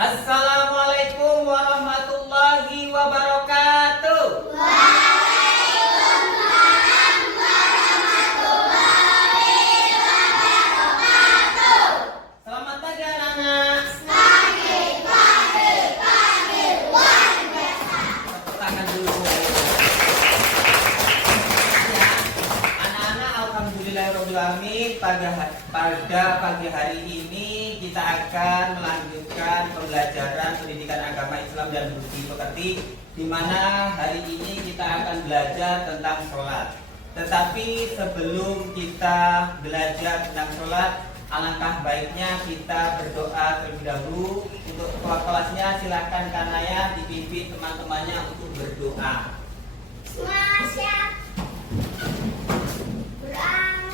Assalamualaikum warahmatullahi wabarakatuh. Waalaikumsalam warahmatullahi wabarakatuh. Selamat pagi anak-anak. Pagi, luar biasa. Tepuk tangan dulu. Ya, anak-anak, alhamdulillahirobbilalamin, pada pagi hari ini kita akan melanjutkan pembelajaran pendidikan agama Islam dan budi pekerti, di mana hari ini kita akan belajar tentang sholat. Tetapi sebelum kita belajar tentang sholat, alangkah baiknya kita berdoa terlebih dahulu. Untuk ketua kelasnya silakan Kanaya dipimpin teman-temannya untuk berdoa. Masya beramai.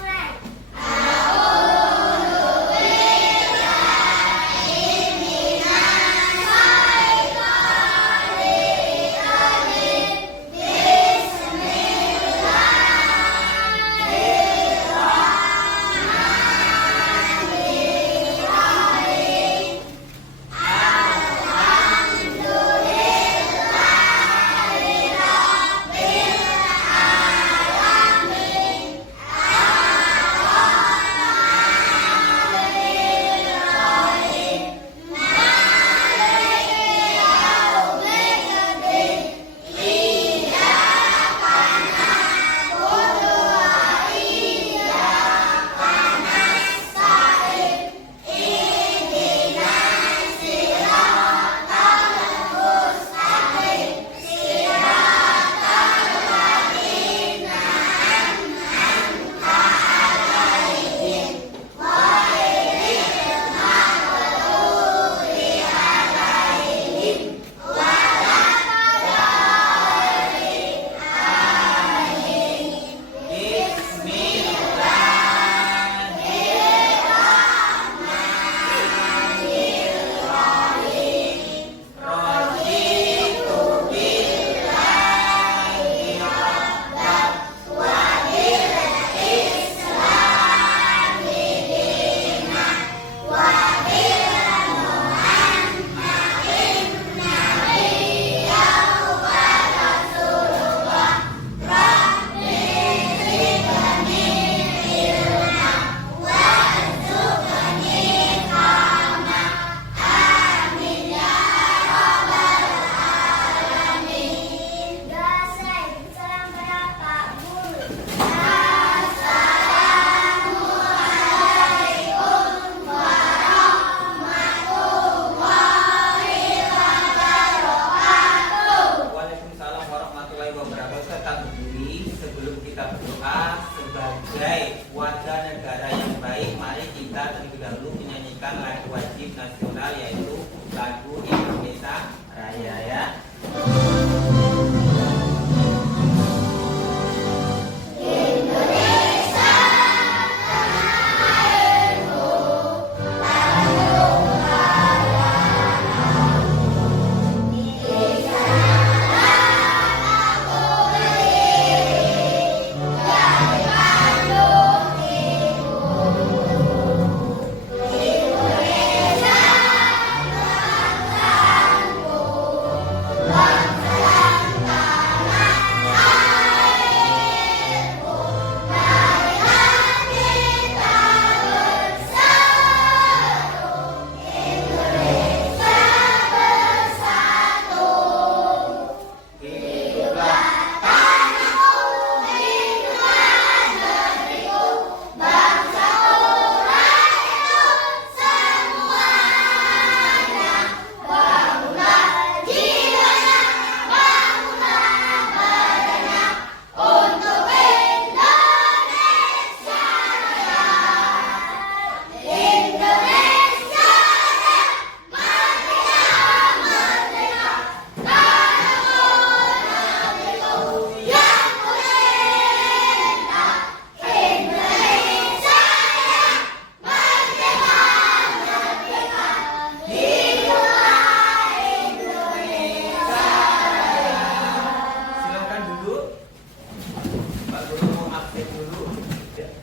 Waalaikumsalam warahmatullahi wabarakatuh. Tetap berdiri sebelum kita berdoa. Sebagai warga negara yang baik, mari kita terlebih dahulu menyanyikan lagu wajib nasional, yaitu lagu Indonesia Raya, ya.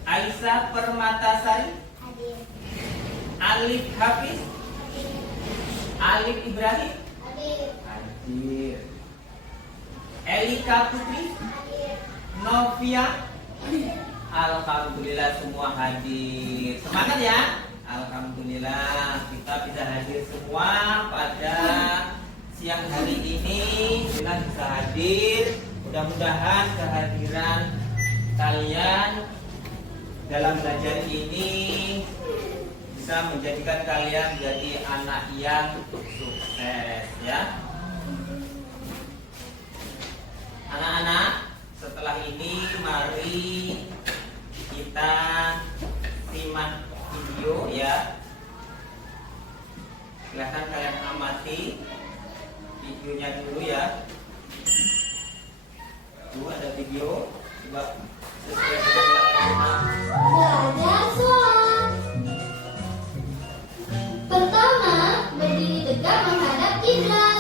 Aisyah Permatasari, Hadir. Alif Hafiz, Alif Ibrahim. Hadir. Hadir. Elika Putri. Hadir. Novia. Alhamdulillah semua hadir. Semangat ya. Alhamdulillah kita bisa hadir semua pada siang hari ini. Kita bisa hadir. Mudah-mudahan kehadiran kalian dalam belajar ini bisa menjadikan kalian menjadi anak yang sukses ya. Anak-anak, setelah ini mari kita simak video ya. Silahkan kalian amati videonya dulu ya. Tuh ada video, coba sesuai dengan Belajar sholat. Pertama, berdiri tegak menghadap kiblat.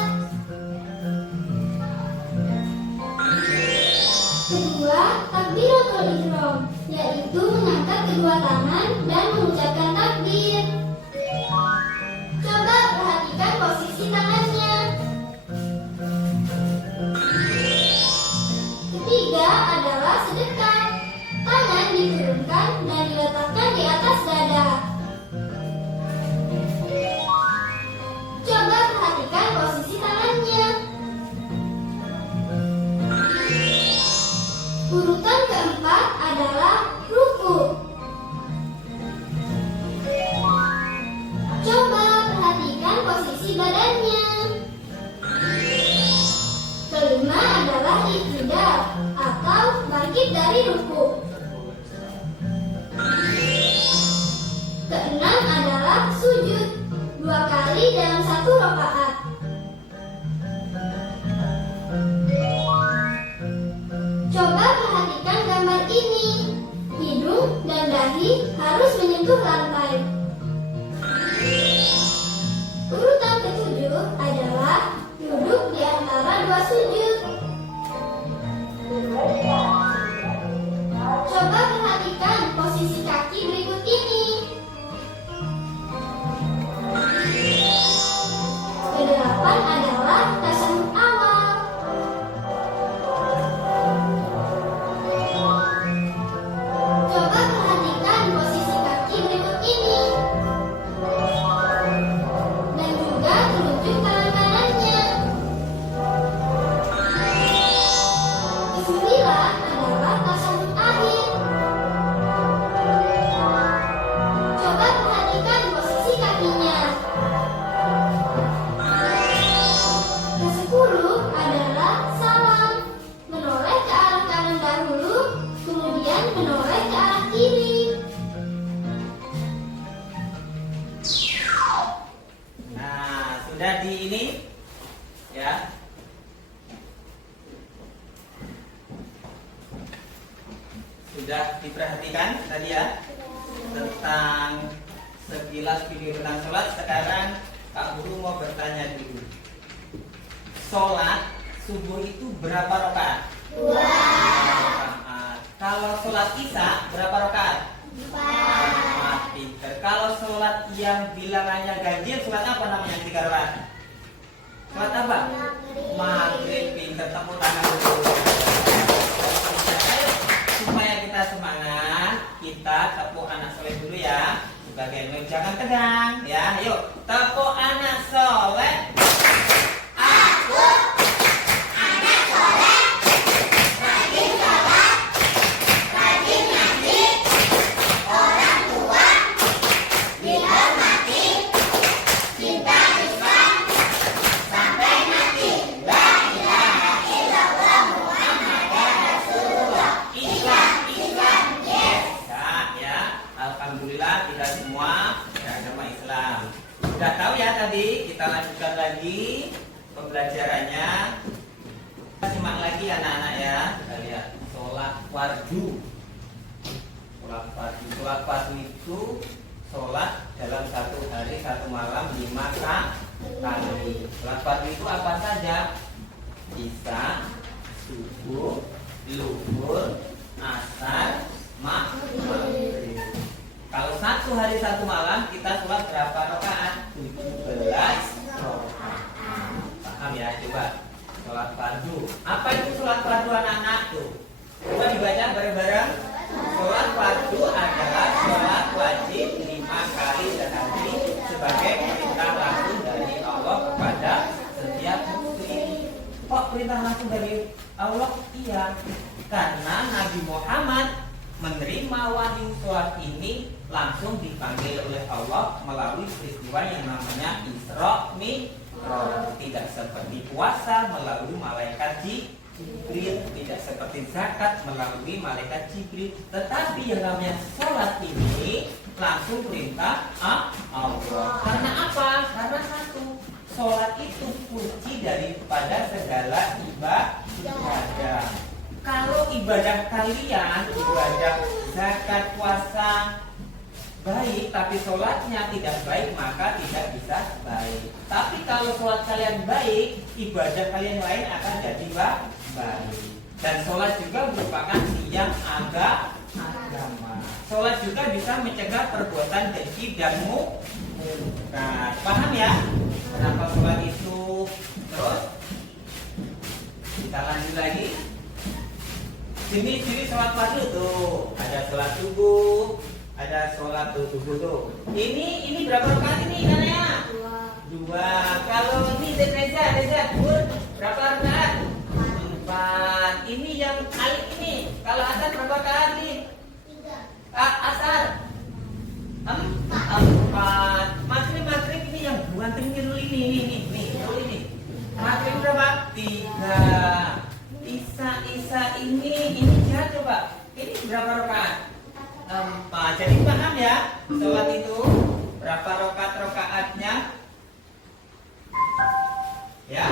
Kedua, takbiratul ihram, yaitu mengangkat kedua tangan dan mengucapkan takbir. Coba perhatikan posisi tangannya. Ketiga adalah sedekah. Tangan diturunkan dan diletakkan di atas dada. Coba perhatikan posisi tangannya. Urutan keempat adalah ruku. Coba perhatikan posisi badannya. Kelima adalah iktidal atau bangkit dari ruku. Keenam adalah sujud 2 kali dalam 1 rakaat. Coba perhatikan gambar ini. Hidung dan dahi harus menyentuh lantai. Urutan ketujuh adalah duduk di antara 2 sujud. Coba perhatikan posisi kaki berikut ini. Kedelapan adalah tasyahud awal. Coba perhatikan posisi kaki berikut ini. Dan juga telunjuk tangan kanannya. Kesembilan adalah tasyahud akhir. Coba perhatikan posisi kakinya. Kesepuluh adalah salam. Menoleh ke arah kanan dahulu, kemudian menoleh ke arah kiri. Nah, sudah di ini ya. Sudah diperhatikan tadi ya tentang sekilas video tentang sholat. Sekarang Pak Guru mau bertanya dulu. Sholat subuh itu berapa rakaat? 2 rakaat. Kalau sholat isya berapa rakaat? 4. Pinter. Kalau sholat yang bilangannya ganjil, sholat apa namanya 3 rakaat? Sholat apa? Maghrib. Pinter. Tepuk tangan dulu. Ayo, supaya kita semangat, kita tepuk anak soleh dulu ya. Sebagai jangan tegang ya. Ayo, tepuk anak soleh. Alhamdulillah kita semua beragama Islam. Sudah tahu ya tadi, kita lanjutkan lagi pembelajarannya. Simak lagi anak-anak ya. Kita lihat sholat fardu. Sholat fardu. Sholat fardu itu sholat dalam 1 hari 1 malam 5 kali. Sholat fardu itu apa saja? Isya, subuh, zuhur, asar, maghrib. Kalau 1 hari 1 malam kita sholat berapa rakaat? 17 rakaat. Coba sholat fardu. Apa itu sholat fardu anak-anak tuh? Coba dibaca bareng-bareng. Sholat fardu adalah sholat wajib 5 kali sehari sebagai perintah langsung dari Allah kepada setiap muslim. Kok perintah langsung dari Allah? Iya, karena Nabi Muhammad menerima wahyu sholat ini langsung dipanggil oleh Allah melalui peristiwa yang namanya Isra Mi'raj. Tidak seperti puasa melalui malaikat Jibril, tidak seperti zakat melalui malaikat Jibril, tetapi yang namanya sholat ini langsung perintah Allah. Karena apa? Karena satu, sholat itu kunci daripada segala ibadah. Kalau ibadah kalian, ibadah zakat, puasa baik, tapi sholatnya tidak baik, maka tidak bisa baik. Tapi kalau sholat kalian baik, ibadah kalian lain akan jadi baik. Dan sholat juga merupakan tiang agama. Sholat juga bisa mencegah perbuatan keji dan munkar. Paham ya? Kenapa sholat itu? Terus kita lanjut lagi. Jenis-jenis sholat fardu tuh, ada sholat subuh, ada sholat subuh tuh. Ini berapa rakaat ini Nana? Dua. Kalau ini Reza, berapa rakaat? 4. Ini yang kali ini. Kalau asar berapa kali? 3. Asar 4. Maghrib ini yang buanting dulu ini. Maghrib berapa? 3. Isa ini ya coba. Ini berapa rakaat? 4. Jadi paham ya? Sholat itu berapa rakaatnya? Ya.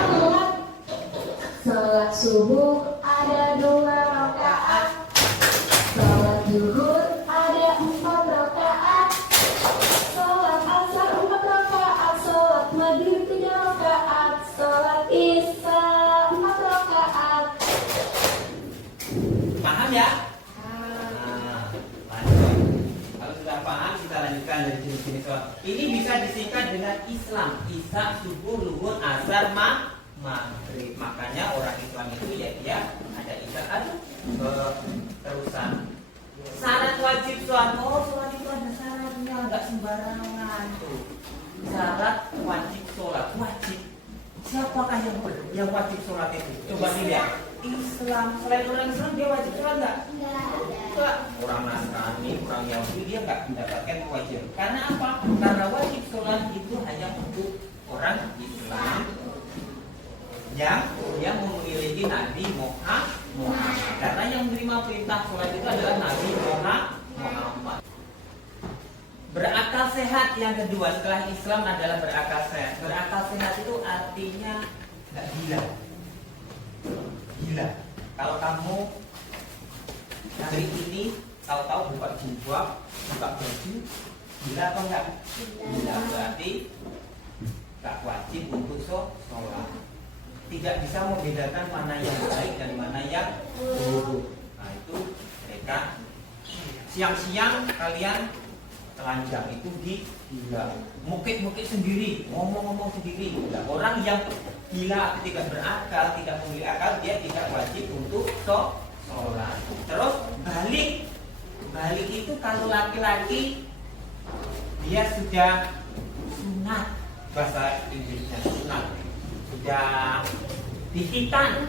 Sholat subuh ada 2 rakaat. Sholat zuhur ada 4 rakaat. Sholat asar 4 rakaat. Sholat maghrib 3 rakaat. Sholat isya 4 rakaat. Paham ya? Nah, lanjut. Kalau sudah paham, kita lanjutkan dari jenis-jenis sholat. Ini bisa disingkat dengan Islam. Isya, subuh, luhur, asar, maghrib. Makanya orang Islam itu ya dia ada isya, terusan. Syarat wajib sholat. Oh, sholat itu ada syaratnya, nggak sembarangan tuh. Syarat wajib sholat, wajib. Siapakah yang wajib sholat itu? Coba dilihat. Islam. Selain orang Islam dia wajib sholat nggak? Enggak. Orang Nasrani, orang Yahudi dia nggak mendapatkan kewajiban. Karena apa? Karena wajib sholat itu hanya untuk orang Islam yang memiliki Nabi Muhammad. Karena yang menerima perintah sholat itu adalah Nabi Muhammad. Berakal sehat yang kedua setelah Islam adalah berakal sehat. Berakal sehat itu artinya nggak gila. Kalau kamu hari ini tahu-tahu buka jilbab, buka baju, gila atau enggak? Gila berarti nggak wajib untuk sholat. Tidak bisa membedakan mana yang baik dan mana yang buruk. Nah itu mereka siang-siang kalian telanjang itu gila, mukit sendiri, ngomong sendiri. Nah, orang yang gila ketika berakal, tidak memiliki akal, dia tidak wajib untuk sholat. Terus balik itu kalau laki-laki dia sudah sunat, bahasa Inggrisnya sunat, sudah dihitan.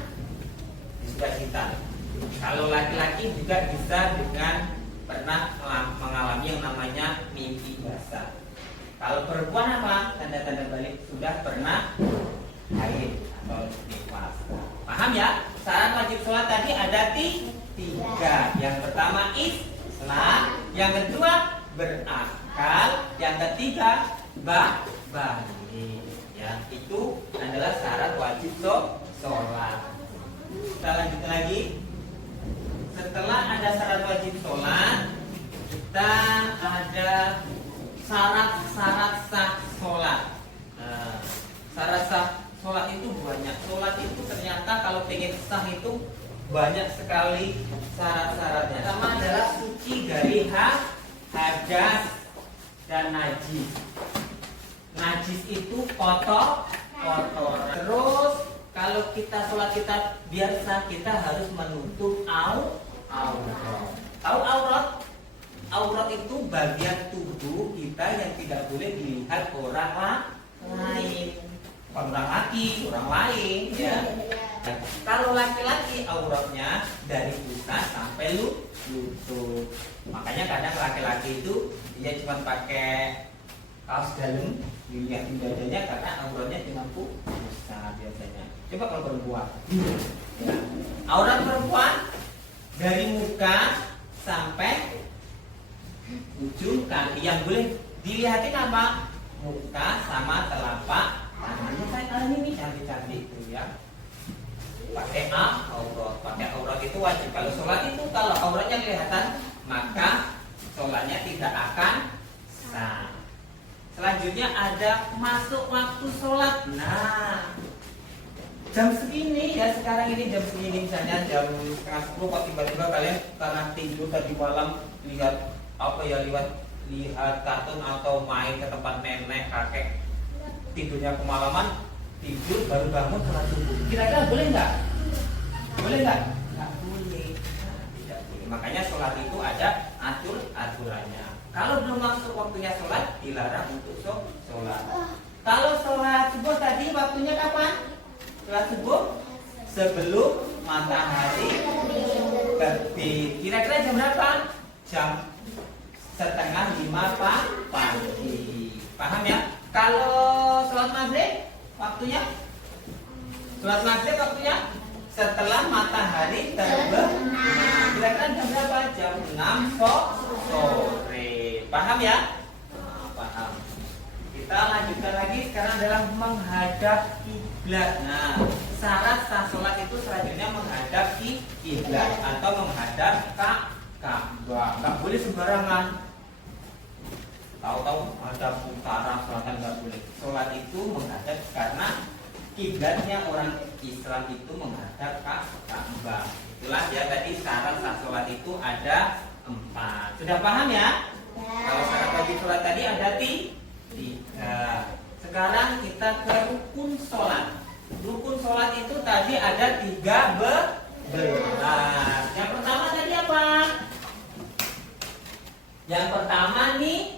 Kalau laki-laki juga bisa dengan pernah mengalami yang namanya mimpi basah. Kalau perempuan apa? Tanda-tanda balik sudah pernah haid atau nifas. Paham ya? Syarat wajib sholat tadi ada 3. Yang pertama Islam, yang kedua berakal, yang ketiga balik. Ya, itu adalah syarat wajib sholat. Kita lanjut lagi. Setelah ada syarat wajib sholat, kita ada syarat-syarat sah sholat. Syarat sah sholat itu banyak. Sholat itu ternyata kalau pengen sah itu banyak sekali syarat-syaratnya. Pertama adalah suci dari hadas dan najis. Najis itu kotor. Terus kalau kalau kita sholat kita biasa, kita harus menutup aurat. Tahu aurat? Aurat itu bagian tubuh kita yang tidak boleh dilihat orang lain. Bukan orang laki, orang lain ya. Nah, kalau laki-laki auratnya dari pusat sampai lutut. Makanya kadang laki-laki itu dia cuma pakai kaos dalam, dilihatin dadanya karena auratnya cuma pusat biasanya. Coba kalau perempuan, ya. Aurat perempuan dari muka sampai ujung kaki. Yang boleh dilihatin apa? Muka sama telapak tangannya kayak kali ini cantik-cantik tuh ya. Pakai aurat, pakai aurat itu wajib. Kalau sholat itu kalau auratnya kelihatan maka sholatnya tidak akan sah. Selanjutnya ada masuk waktu sholat. Nah, jam segini ya, sekarang ini jam segini misalnya jam 9:30 kok tiba-tiba kalian karena tidur tadi malam lihat apa ya, lihat kartun atau main ke tempat nenek kakek, tidurnya kemalaman, tidur baru bangun sholat subuh. Kira-kira boleh nggak? Boleh nggak? Nggak boleh. Nah, tidak boleh. Makanya sholat itu ada aturannya. Kalau belum masuk waktunya sholat, dilarang untuk sholat. Kalau sholat subuh tadi waktunya kapan? Sholat subuh sebelum matahari terbit. Kira-kira jam berapa? Jam 4:30 pagi. Paham ya? Kalau sholat maghrib waktunya? Sholat maghrib waktunya setelah matahari terbenam. Kira-kira jam berapa? Jam 6 sore. Paham ya? Nah, paham. Kita lanjutkan lagi. Sekarang adalah menghadap kiblat. Nah, syarat sah sholat itu selanjutnya menghadap kiblat atau menghadap Ka'bah. Nggak boleh sembarangan. Tahu-tahu menghadap utara, selatan nggak boleh. Sholat itu menghadap karena kiblatnya orang Islam itu menghadap Ka'bah. Itulah ya tadi syarat sah sholat itu ada 4. Sudah paham ya? Kalau syarat wajib sholat tadi ada 3. Sekarang kita ke rukun sholat. Rukun sholat itu tadi ada 13. Yang pertama tadi apa? Yang pertama nih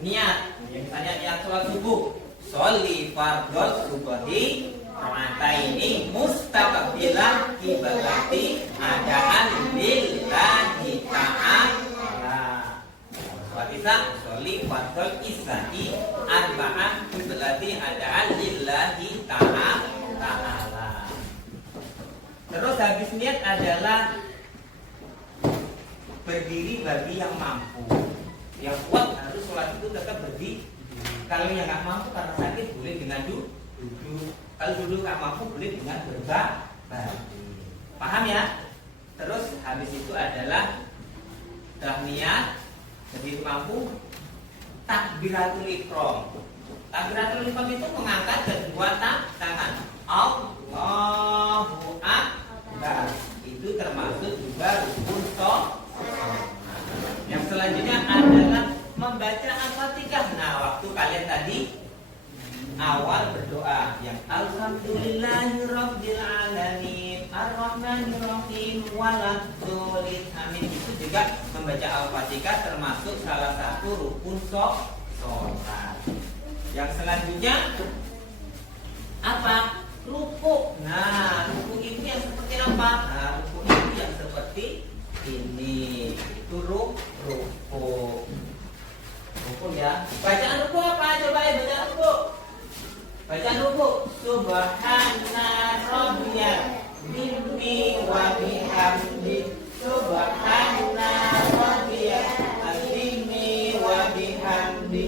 niat. Misalnya niat sholat subuh. Sholli fardhu subhi raka'ataini mustaqbilan qiblati adaan lillahi ta'ala. Sholat isya sholli fardhu isya'i arba'an qiblati adaan lillahi ta'ala. Terus habis niat adalah berdiri bagi yang mampu. Yang kuat harus sholat itu tetap berdiri. Kalau yang nggak mampu karena sakit boleh dengan duduk. Kalau duduk nggak mampu boleh dengan berbaring. Paham ya? Terus habis itu adalah setelah niat berdiri mampu, takbiratul ihram. Takbiratul ihram itu mengangkat kedua tangan. Allahu Akbar. Itu termasuk juga rukun sholat. Yang selanjutnya adalah membaca Al-Fatihah. Nah, waktu kalian tadi awal berdoa yang Alhamdulillahirabbil alamin arrahmanirrahim waladhdallin amin, itu juga membaca Al-Fatihah termasuk salah satu rukun sholat. Yang selanjutnya apa? Ruku. Nah, ruku itu yang seperti apa? Nah, ruku itu yang seperti ini. Itu ruku. Ruku ya. Bacaan ruku apa? Coba ya bacaan ruku. Bacaan ruku. Subhana rabbiyal azimi wa bihamdi. Subhana rabbiyal azimi wa bihamdi.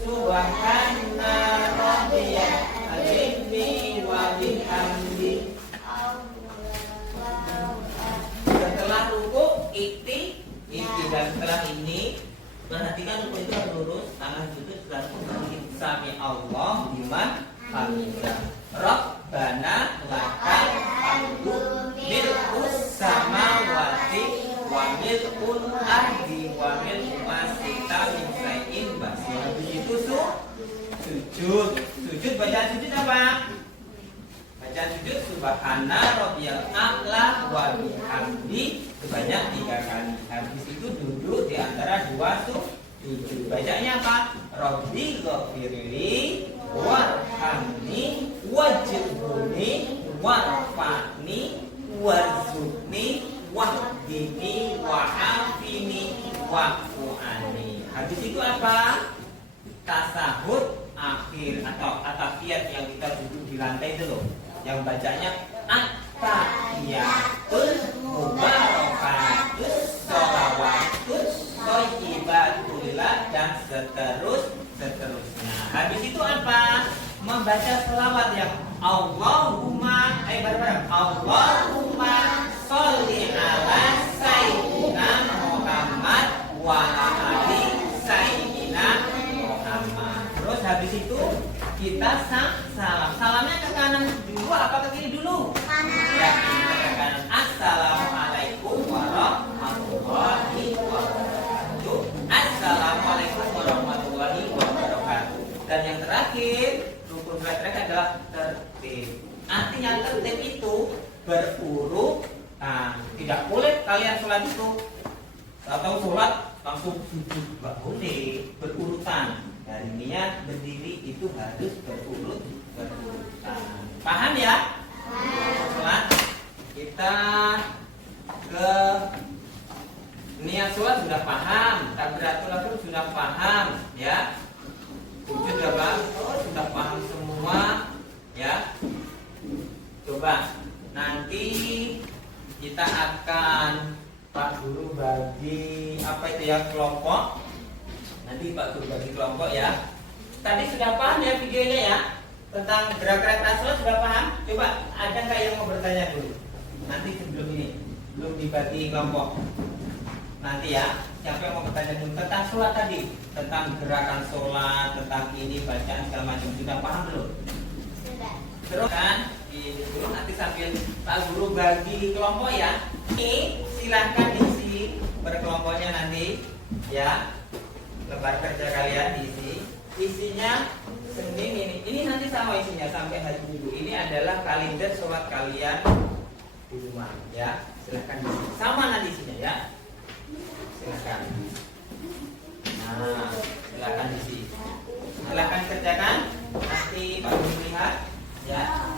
Subhana rabbiyal azimi wa bihamdi. Setelah ruku dan setelah ini perhatikan ruku itu harus lurus, tangan lutut setelah ruku sami Allah liman hamidah. Rabbana lakal hamdu mil'us samawati wa mil'ul ardi wa mil'u ma syi'ta min syai'in ba'd. Begitu sujud. Sujud bacaan sujud apa? baca sujud subhana rabbiyal a'la wa bihamdi sebanyak 3 kali. Habis itu duduk di antara dua sujud. Bacanya apa? Rabbi ghafirli warhamni wajibuni warfa'ni warzuqni wahdini wa'afini wa'fu'ani. Habis itu apa? Tasahud akhir atau atafiyat yang kita duduk di lantai itu loh, yang bacanya at-tahiyatul mubarakatus sholawatus thayyibatulillah dan seterusnya. Habis itu apa? Membaca selawat yang Allahumma bareng-bareng Allahumma sholli ala sayyidina Muhammad wa ali sayyidina Muhammad. Terus habis itu kita salam. Salamnya ke kanan dulu apa ke kiri dulu? Kanan. Ya, kita ke kanan. Assalamualaikum warahmatullahi wabarakatuh. Assalamualaikum warahmatullahi wabarakatuh. Dan yang terakhir, rukun terakhir adalah tertib. Artinya tertib itu berurut. Nah, tidak boleh kalian sholat itu atau sholat langsung sujud, nggak boleh, berurutan. Dari niat berdiri itu harus berurutan. Paham ya? Sholat kita ke niat sholat sudah paham, takbiratul ihram sudah paham, ya. Sujud sudah paham semua, ya. Coba nanti kita akan Pak Guru bagi apa itu ya, kelompok. Nanti Pak Guru bagi kelompok ya. Tadi sudah paham ya videonya ya, tentang gerak-gerak sholat sudah paham. Coba ada nggak yang mau bertanya dulu? Nanti sebelum ini, belum dibagi kelompok. Nanti ya, siapa yang mau bertanya dulu tentang sholat tadi, tentang gerakan sholat, tentang ini bacaan segala macam, sudah paham belum? Sudah. Terus kan, ini dulu nanti sambil Pak Guru bagi kelompok ya. Ini silahkan diisi berkelompoknya nanti ya. Lembar kerja kalian diisi. Isinya Senin ini nanti sama isinya sampai hari Minggu. Ini adalah kalender sholat kalian di rumah ya. Silahkan diisi. Sama nanti isinya ya. Silahkan. Nah, silahkan diisi. Silahkan kerjakan. Nanti Pak Guru lihat ya.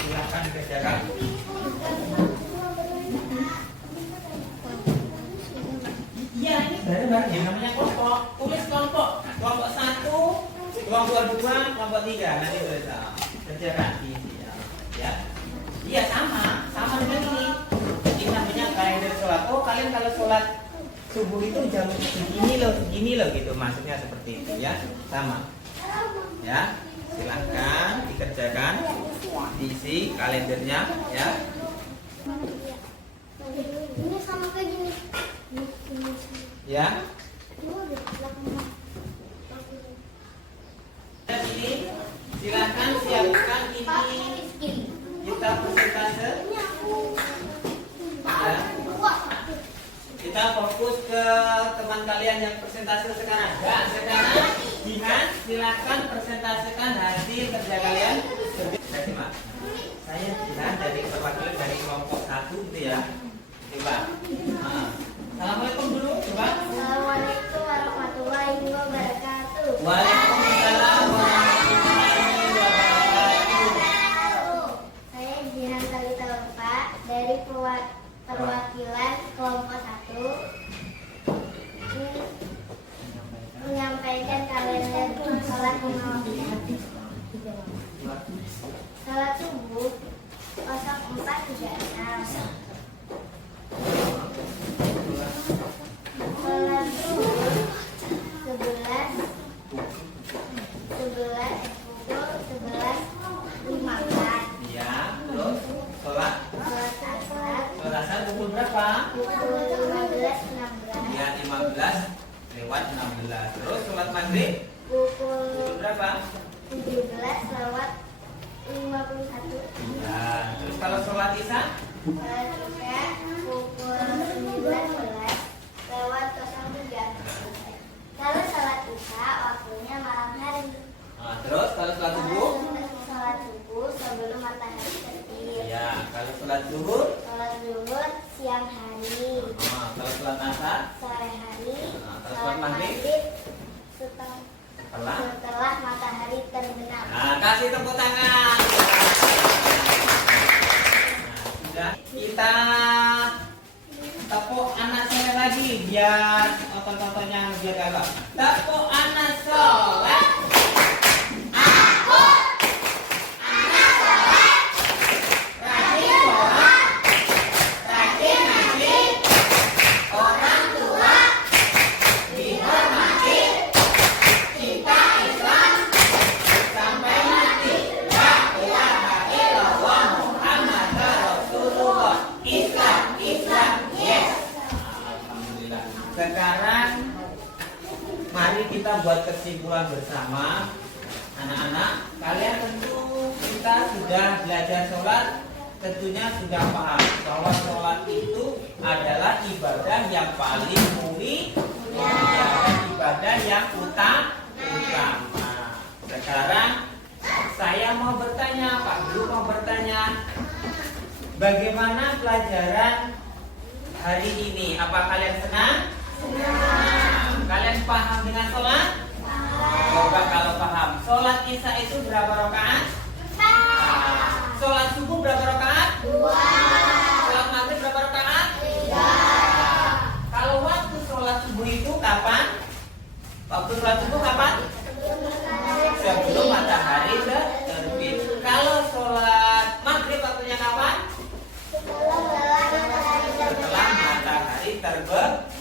Silahkan kerjakan. Iya, ini bareng-bareng yang namanya kelompok. Tulis kelompok. Kelompok 1, kelompok 2, kelompok 3. Nanti tulis kerjakan di sini ya. Iya sama dengan ini. Ini namanya kalender sholat. Oh, kalian kalau sholat subuh itu jam segini loh gitu. Maksudnya seperti itu ya. Sama. Ya. Silahkan dikerjakan. Diisi kalendernya ya. Ini sama kayak gini. Ya. Dan ini silakan siapkan ini kita persentase. Ya. Kita fokus ke teman kalian yang persentase sekarang. Ya, sekarang Jihan silakan persentasekan hasil kerja kalian. Terima. Saya Jihan dari perwakilan dari kelompok 1 gitu ya. Coba. Assalamualaikum dulu, coba. Assalamualaikum warahmatullahi wabarakatuh. Waalaikumsalam warahmatullahi wabarakatuh. Saya Jihan Talita Bapak dari perwakilan kelompok 1 menyampaikan kalender sholat imam. Sholat subuh 04.36. Sholat zuhur 11.15. Iya, terus sholat asar pukul berapa? Pukul 15.16. Ya, 15:16. Terus sholat maghrib Pukul pukul berapa? 17.51. Ya, terus kalau sholat isya Sholat isya pukul 19.03. Kalau sholat isya waktunya malam hari. terus kalau sholat subuh Sholat subuh terbenam. Nah, kasih tepuk tangan. Nah, sudah kita tepuk anak saya lagi biar otot-ototnya biar gagah. Tepuk anak sholat. Sekarang mari kita buat kesimpulan bersama. Anak-anak, kalian tentu kita sudah belajar sholat, tentunya sudah paham bahwa sholat itu adalah ibadah yang paling mulia dan ibadah yang utama. Sekarang saya mau bertanya, Pak Guru mau bertanya, bagaimana pelajaran hari ini? Apa kalian senang? Kalian paham dengan sholat? Coba kalau paham. Sholat isya itu berapa rakaat? Sholat subuh berapa rakaat? 2. Sholat maghrib berapa rakaat? 3. Kalau waktu sholat subuh itu kapan? Waktu sholat subuh kapan? Sebelum matahari terbit. Kalau sholat maghrib waktunya kapan? Setelah matahari terbenam.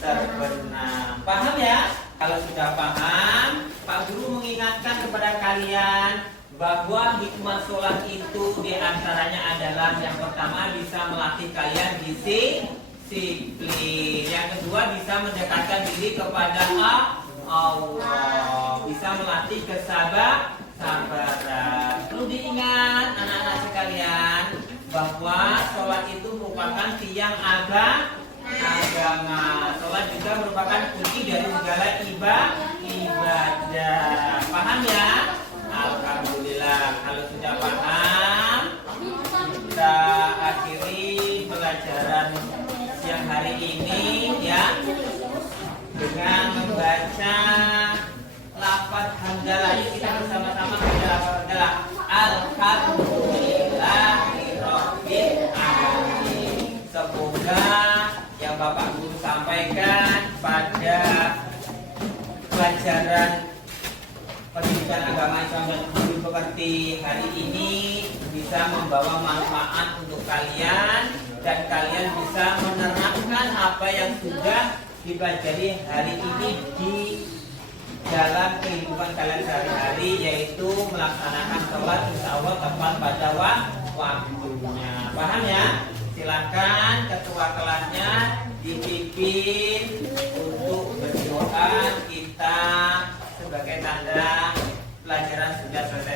Paham ya? Kalau sudah paham, Pak Guru mengingatkan kepada kalian bahwa hikmah sholat itu diantaranya adalah yang pertama bisa melatih kalian disiplin, yang kedua bisa mendekatkan diri kepada Allah, bisa melatih kesabaran. Perlu diingat anak-anak sekalian bahwa sholat itu merupakan tiang agama. Sholat juga merupakan kunci dari segala ibadah. Paham ya? Alhamdulillah. Kalau sudah paham, kita akhiri pelajaran siang hari ini ya dengan membaca lafaz hamdalah. Yuk kita bersama-sama baca lafaz hamdalah. Alhamdulillahirabbil alamin. Semoga yang Bapak Guru sampaikan pada pelajaran pendidikan agama Islam dan Guru seperti hari ini bisa membawa manfaat untuk kalian dan kalian bisa menerapkan apa yang sudah dipelajari hari ini di dalam kehidupan kalian sehari-hari, yaitu melaksanakan sholat insya Allah tepat pada waktunya. Paham ya? Silakan ketua kelasnya dipimpin untuk berdoa, kita sebagai tanda pelajaran sudah selesai.